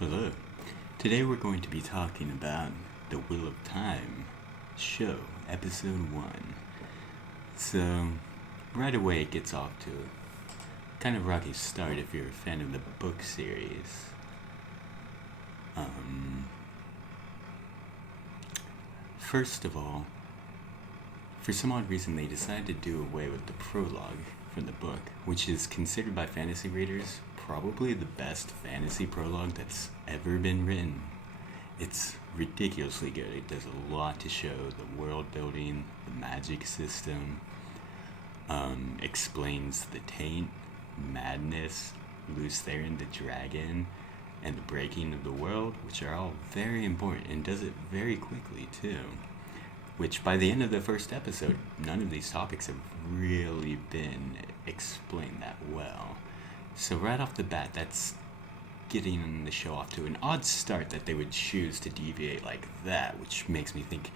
Hello. Today we're going to be talking about The Wheel of Time show, episode 1. So, right away it gets off to a kind of rocky start if you're a fan of the book series. First of all, for some odd reason they decided to do away with the prologue from the book, which is considered by fantasy readers probably the best fantasy prologue that's ever been written. It's ridiculously good. It does a lot to show the world building, the magic system, explains the taint, madness, Luce Theron the dragon, and the breaking of the world, which are all very important, and does it very quickly too. Which by the end of the first episode, none of these topics have really been explained that well. So right off the bat, that's getting the show off to an odd start that they would choose to deviate like that, which makes me think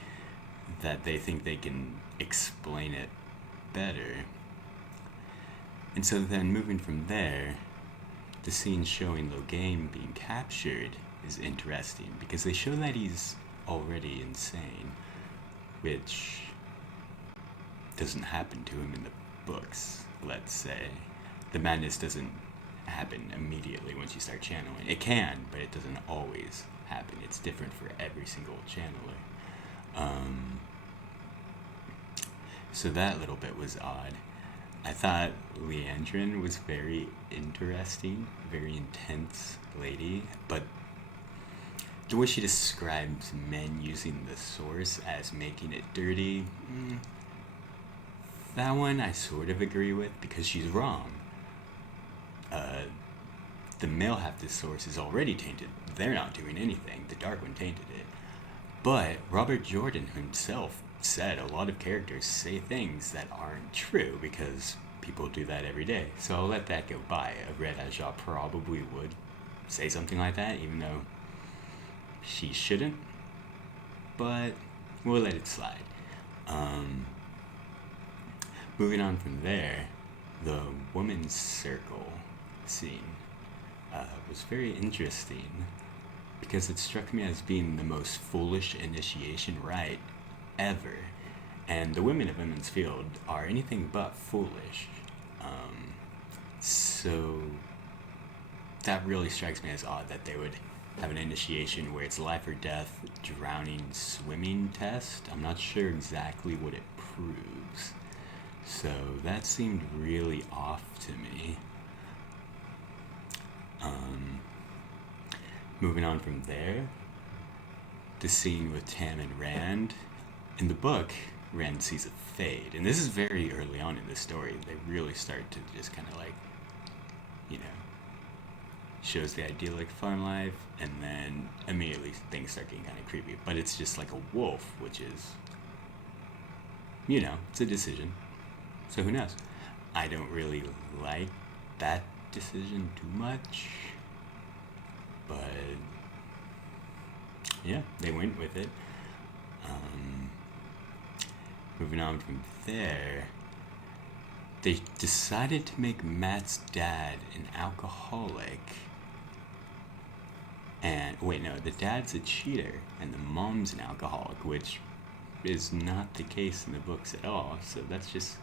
that they think they can explain it better. And so then moving from there, the scene showing Logain being captured is interesting because they show that he's already insane, which doesn't happen to him in the books, let's say. The madness doesn't happen immediately once you start channeling. It can, but it doesn't always happen. It's different for every single channeler. So that little bit was odd. I thought Leandrin was very interesting, very intense lady, but the way she describes men using the source as making it dirty, that one I sort of agree with because she's wrong. The male half of the source is already tainted. They're not doing anything. The Dark One tainted it. But Robert Jordan himself said a lot of characters say things that aren't true because people do that every day. So I'll let that go by. A Red Ajah probably would say something like that, even though she shouldn't. But we'll let it slide. Moving on from there, the woman's circle scene was very interesting because it struck me as being the most foolish initiation rite ever. And the women of Women's Field are anything but foolish. So that really strikes me as odd that they would have an initiation where it's life or death, drowning, swimming test. I'm not sure exactly what it proves. So that seemed really off to me. Moving on from there, the scene with Tam and Rand. In the book, Rand sees a fade, and this is very early on in the story. They really start to just kind of shows the idyllic farm life, and then immediately things start getting kind of creepy. But it's just like a wolf, which is, it's a decision. So who knows? I don't really like that decision too much. But, yeah, they went with it. Moving on from there, they decided to make Matt's dad an alcoholic. And, wait, no, the dad's a cheater, and the mom's an alcoholic, which is not the case in the books at all. So that's just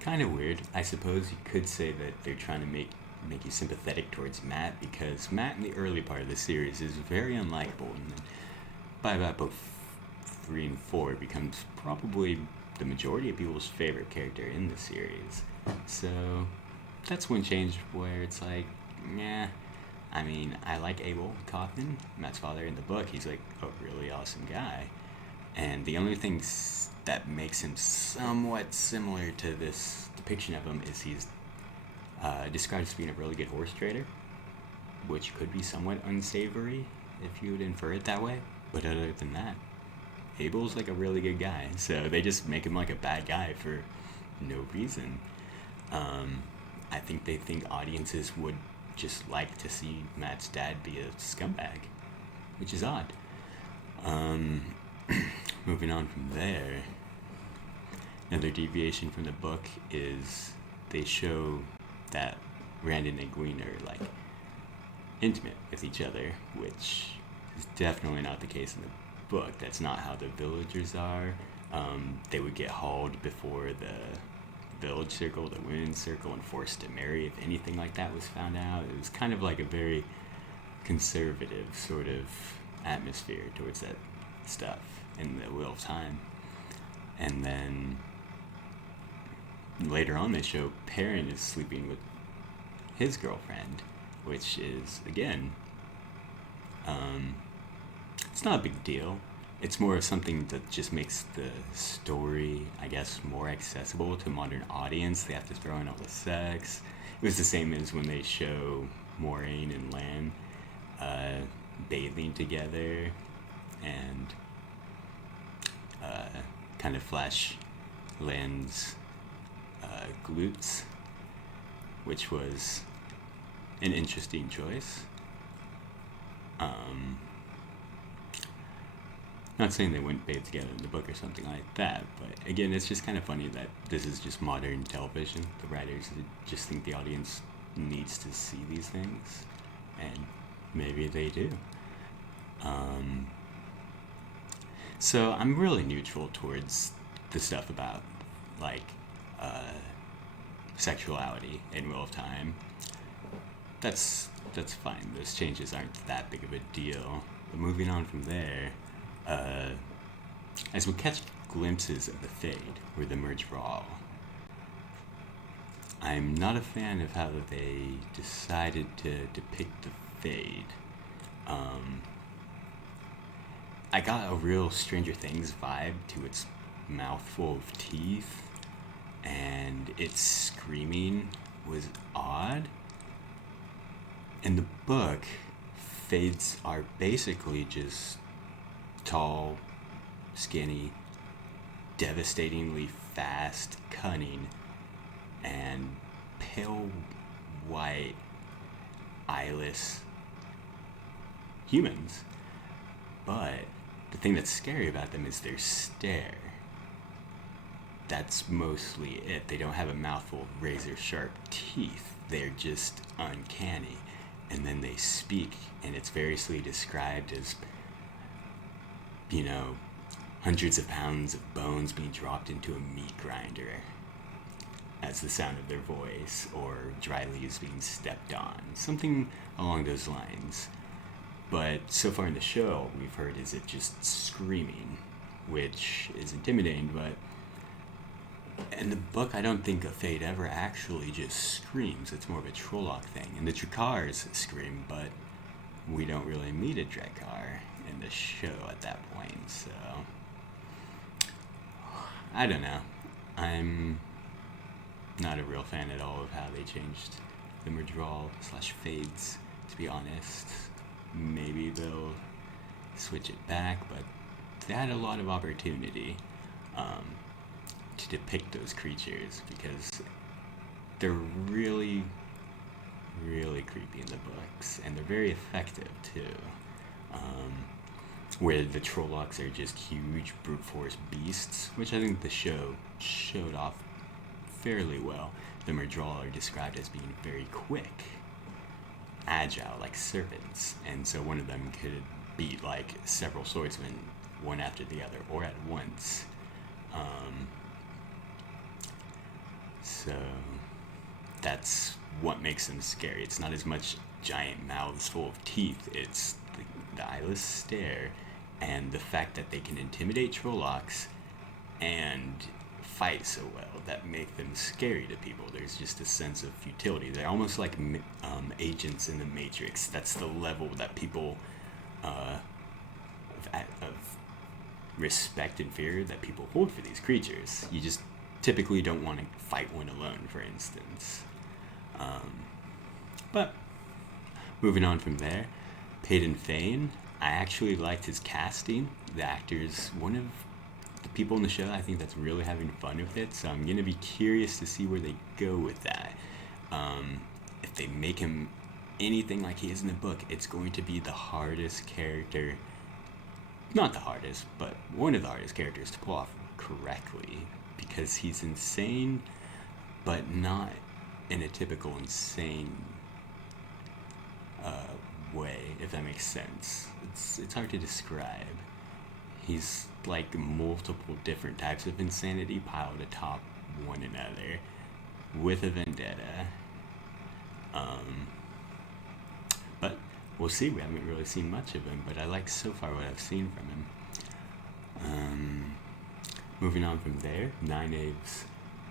kind of weird. I suppose you could say that they're trying to make you sympathetic towards Matt, because Matt in the early part of the series is very unlikable, and then by about book 3 and 4 it becomes probably the majority of people's favorite character in the series. So that's one change where it's like, yeah. I mean, I like Abel Kaufman, Matt's father in the book. He's like a really awesome guy, and the only thing that makes him somewhat similar to this depiction of him is he's described as being a really good horse trader, which could be somewhat unsavory if you would infer it that way. But other than that, Abel's like a really good guy, so they just make him like a bad guy for no reason. I think they think audiences would just like to see Matt's dad be a scumbag, which is odd. Moving on from there, another deviation from the book is they show that Rand and Egwene are like intimate with each other, which is definitely not the case in the book. That's not how the villagers are. They would get hauled before the village circle, the women's circle, and forced to marry if anything like that was found out. It was kind of like a very conservative sort of atmosphere towards that stuff in the Wheel of Time. And then later on they show Perrin is sleeping with his girlfriend, which is, again, it's not a big deal. It's more of something that just makes the story, I guess, more accessible to a modern audience. They have to throw in all the sex. It was the same as when they show Moraine and Lan bathing together and kind of flash Lan's glutes, which was an interesting choice. Not saying they wouldn't bathe together in the book or something like that, but again, it's just kind of funny that this is just modern television. The writers just think the audience needs to see these things, and maybe they do. So I'm really neutral towards the stuff about, like, sexuality in Wheel of Time. That's fine. Those changes aren't that big of a deal. But moving on from there, as we catch glimpses of the Fade or the Myrddraal, I'm not a fan of how they decided to depict the Fade. I got a real Stranger Things vibe to its mouth full of teeth, and its screaming was odd. In the book, Fades are basically just tall, skinny, devastatingly fast, cunning, and pale white, eyeless humans. But the thing that's scary about them is their stare. That's mostly it. They don't have a mouthful of razor sharp teeth. They're just uncanny. And then they speak, and it's variously described as, hundreds of pounds of bones being dropped into a meat grinder as the sound of their voice, or dry leaves being stepped on. Something along those lines. But so far in the show, we've heard is it just screaming, which is intimidating, but in the book, I don't think a Fade ever actually just screams. It's more of a Trolloc thing. And the Drakkars scream, but we don't really meet a Drakkar in the show at that point, so I don't know. I'm not a real fan at all of how they changed the Myrddraal / Fades, to be honest. Maybe they'll switch it back, but they had a lot of opportunity to depict those creatures, because they're really, really creepy in the books, and they're very effective too. Where the Trollocs are just huge brute force beasts, which I think the show showed off fairly well. The Myrddraal are described as being very quick, agile, like serpents, and so one of them could beat like several swordsmen one after the other, or at once. So that's what makes them scary. It's not as much giant mouths full of teeth, it's the eyeless stare and the fact that they can intimidate Trollocs and fight so well that make them scary to people. There's just a sense of futility. They're almost like agents in the Matrix. That's the level that people of respect and fear that people hold for these creatures. You just typically don't want to fight one alone, for instance. But moving on from there, Paden Fane, I actually liked his casting. The actor's one of the people in the show I think that's really having fun with it, so I'm going to be curious to see where they go with that. If they make him anything like he is in the book, it's going to be the hardest character, not the hardest, but one of the hardest characters to pull off correctly, because he's insane, but not in a typical insane if that makes sense. It's hard to describe. He's like multiple different types of insanity piled atop one another with a vendetta. Um, but we'll see. We haven't really seen much of him, but I like so far what I've seen from him. Moving on from there, Nynaeve's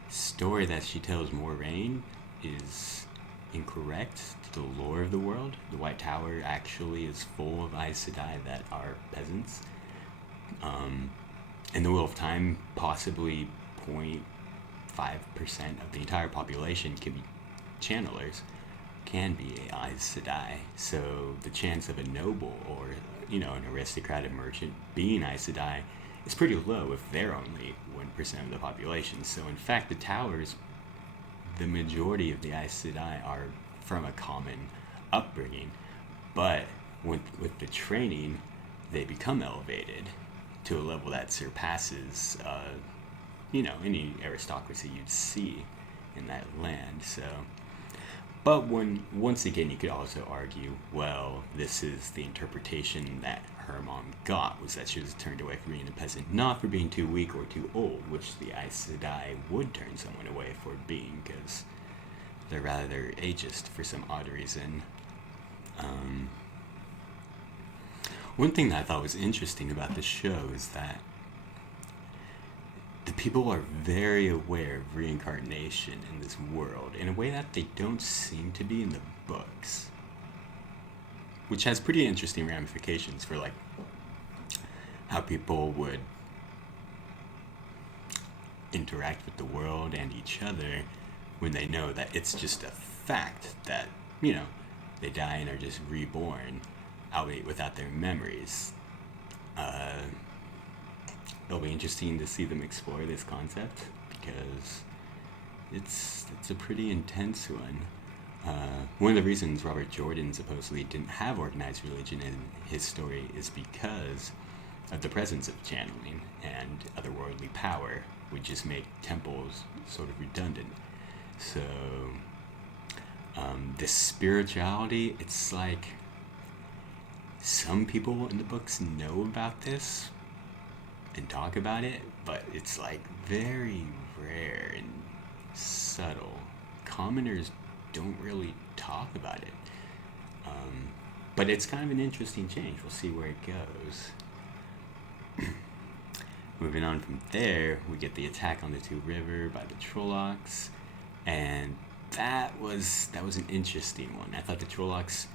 story that she tells Moiraine is incorrect to the lore of the world. The White Tower actually is full of Aes Sedai that are peasants. In the Wheel of Time, possibly 0.5% of the entire population can be channelers, can be Aes Sedai. So the chance of a noble or, an aristocratic merchant being Aes Sedai is pretty low if they're only 1% of the population. So in fact, the towers, the majority of the Aes Sedai are from a common upbringing, but with the training, they become elevated to a level that surpasses, any aristocracy you'd see in that land. So, but once again, you could also argue, well, this is the interpretation that her mom got, was that she was turned away from being a peasant, not for being too weak or too old, which the Aes Sedai would turn someone away for being, because they're rather ageist for some odd reason. One thing that I thought was interesting about the show is that the people are very aware of reincarnation in this world in a way that they don't seem to be in the books, which has pretty interesting ramifications for like how people would interact with the world and each other when they know that it's just a fact that, they die and are just reborn, albeit without their memories. It'll be interesting to see them explore this concept because it's a pretty intense one. One of the reasons Robert Jordan supposedly didn't have organized religion in his story is because of the presence of channeling and otherworldly power would just make temples sort of redundant. So this spirituality, it's like some people in the books know about this and talk about it, but it's like very rare and subtle. Commoners don't really talk about it. But it's kind of an interesting change. We'll see where it goes. Moving on from there, we get the attack on the Two River by the Trollocs, and that was an interesting one. I thought the Trollocs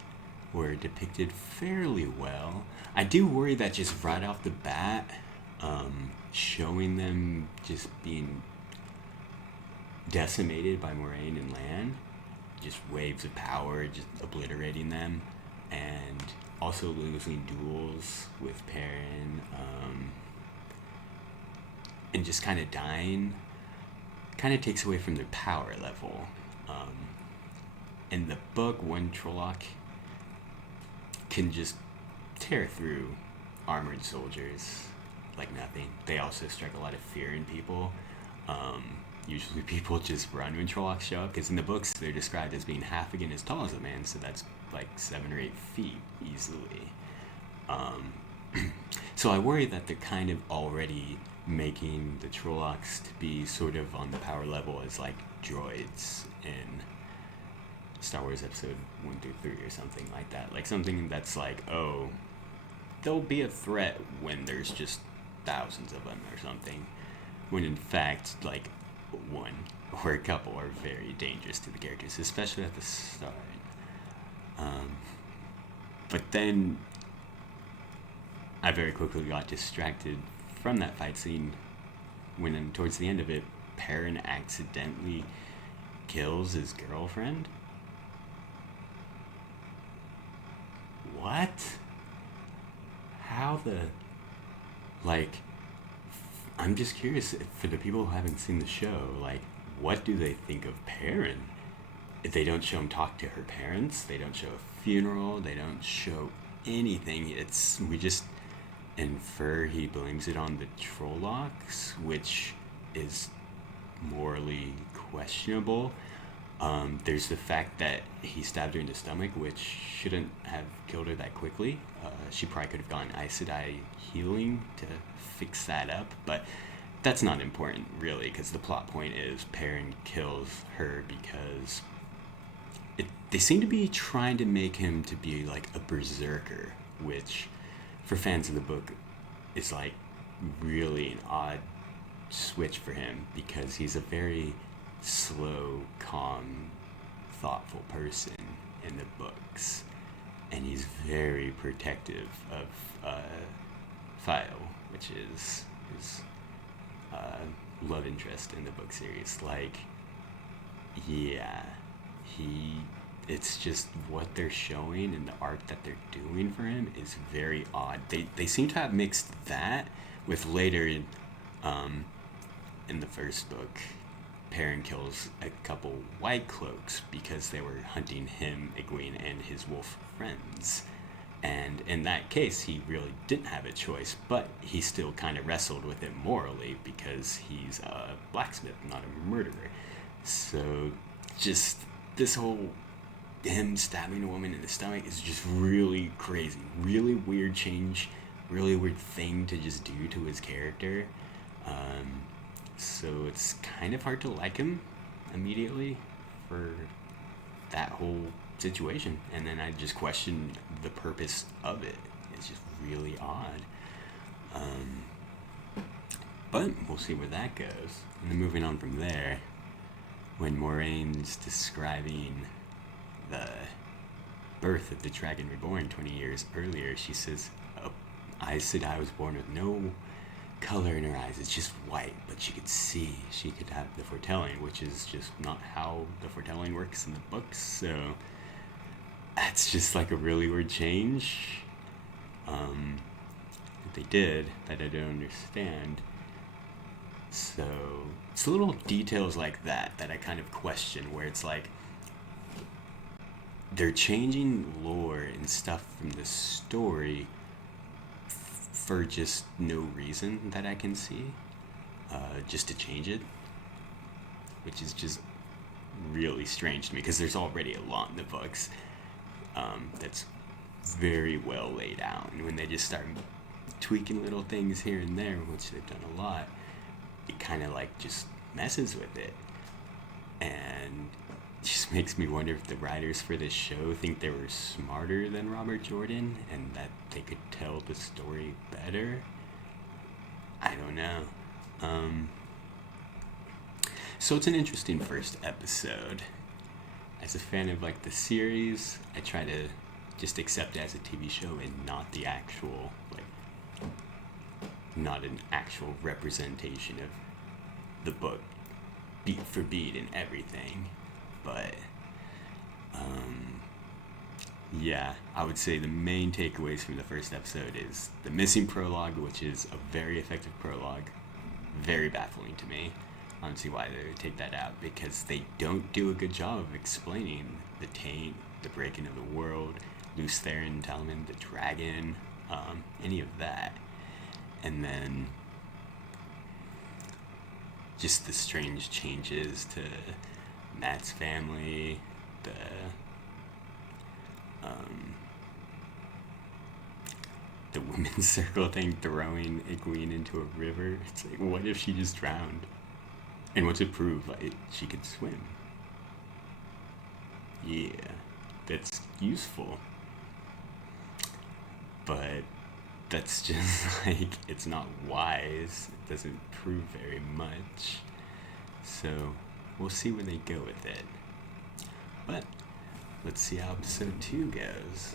were depicted fairly well. I do worry that just right off the bat, showing them just being decimated by Moiraine and Lan, just waves of power, just obliterating them, and also losing duels with Perrin, and just kind of dying, kind of takes away from their power level. In the book, one Trolloc can just tear through armored soldiers like nothing. They also strike a lot of fear in people. Usually people just run when Trollocs show up, because in the books they're described as being half again as tall as a man, so that's like 7 or 8 feet easily. So I worry that they're kind of already making the Trollocs to be sort of on the power level as like droids in Star Wars Episode 1 through 3 or something like that. Like something that's like, oh, they'll be a threat when there's just thousands of them or something. When in fact, like, one or a couple are very dangerous to the characters, especially at the start. But then I very quickly got distracted from that fight scene when, towards the end of it, Perrin accidentally kills his girlfriend. What? How the... Like, I'm just curious, for the people who haven't seen the show, like, what do they think of Perrin? If they don't show him talk to her parents, they don't show a funeral, they don't show anything. We just infer he blames it on the Trollocs, which is morally questionable. There's the fact that he stabbed her in the stomach, which shouldn't have killed her that quickly. She probably could have gotten Aes Sedai healing to fix that up, but that's not important, really, because the plot point is Perrin kills her because they seem to be trying to make him to be like a berserker, which, for fans of the book, is like really an odd switch for him because he's a very slow, calm, thoughtful person in the books, and he's very protective of Thio, which is his love interest in the book series. Like, yeah, he. It's just what they're showing and the art that they're doing for him is very odd. They seem to have mixed that with later in the first book, Perrin kills a couple White Cloaks because they were hunting him, Egwene, and his wolf friends. And in that case, he really didn't have a choice, but he still kind of wrestled with it morally because he's a blacksmith, not a murderer. So, just this whole him stabbing a woman in the stomach is just really crazy. Really weird change, really weird thing to just do to his character. So it's kind of hard to like him immediately for that whole situation. And then I just question the purpose of it. It's just really odd. But we'll see where that goes. And then moving on from there, when Moraine's describing the birth of the Dragon Reborn 20 years earlier, she says, I said I was born with no color in her eyes. It's just white, but she could see. She could have the foretelling, which is just not how the foretelling works in the books. So that's just like a really weird change that they did that I don't understand. So it's little details like that I kind of question, where it's like they're changing lore and stuff from the story for just no reason that I can see, just to change it, which is just really strange to me because there's already a lot in the books that's very well laid out, and when they just start tweaking little things here and there, which they've done a lot, it kind of like just messes with it, and just makes me wonder if the writers for this show think they were smarter than Robert Jordan and that they could tell the story better. I don't know. So it's an interesting first episode. As a fan of like the series, I try to just accept it as a TV show and not the actual, like, not an actual representation of the book beat for beat and everything. But yeah, I would say the main takeaways from the first episode is the missing prologue, which is a very effective prologue, very baffling to me. I don't see why they would take that out, because they don't do a good job of explaining the taint, the breaking of the world, Lews Therin, Telemon, the dragon, any of that. And then just the strange changes to Mat's family, the women's circle thing, throwing Egwene into a river. It's like, what if she just drowned? And what's it prove? Like, she could swim. Yeah, that's useful. But that's just like, it's not wise. It doesn't prove very much. So we'll see where they go with it. But let's see how episode 2 goes.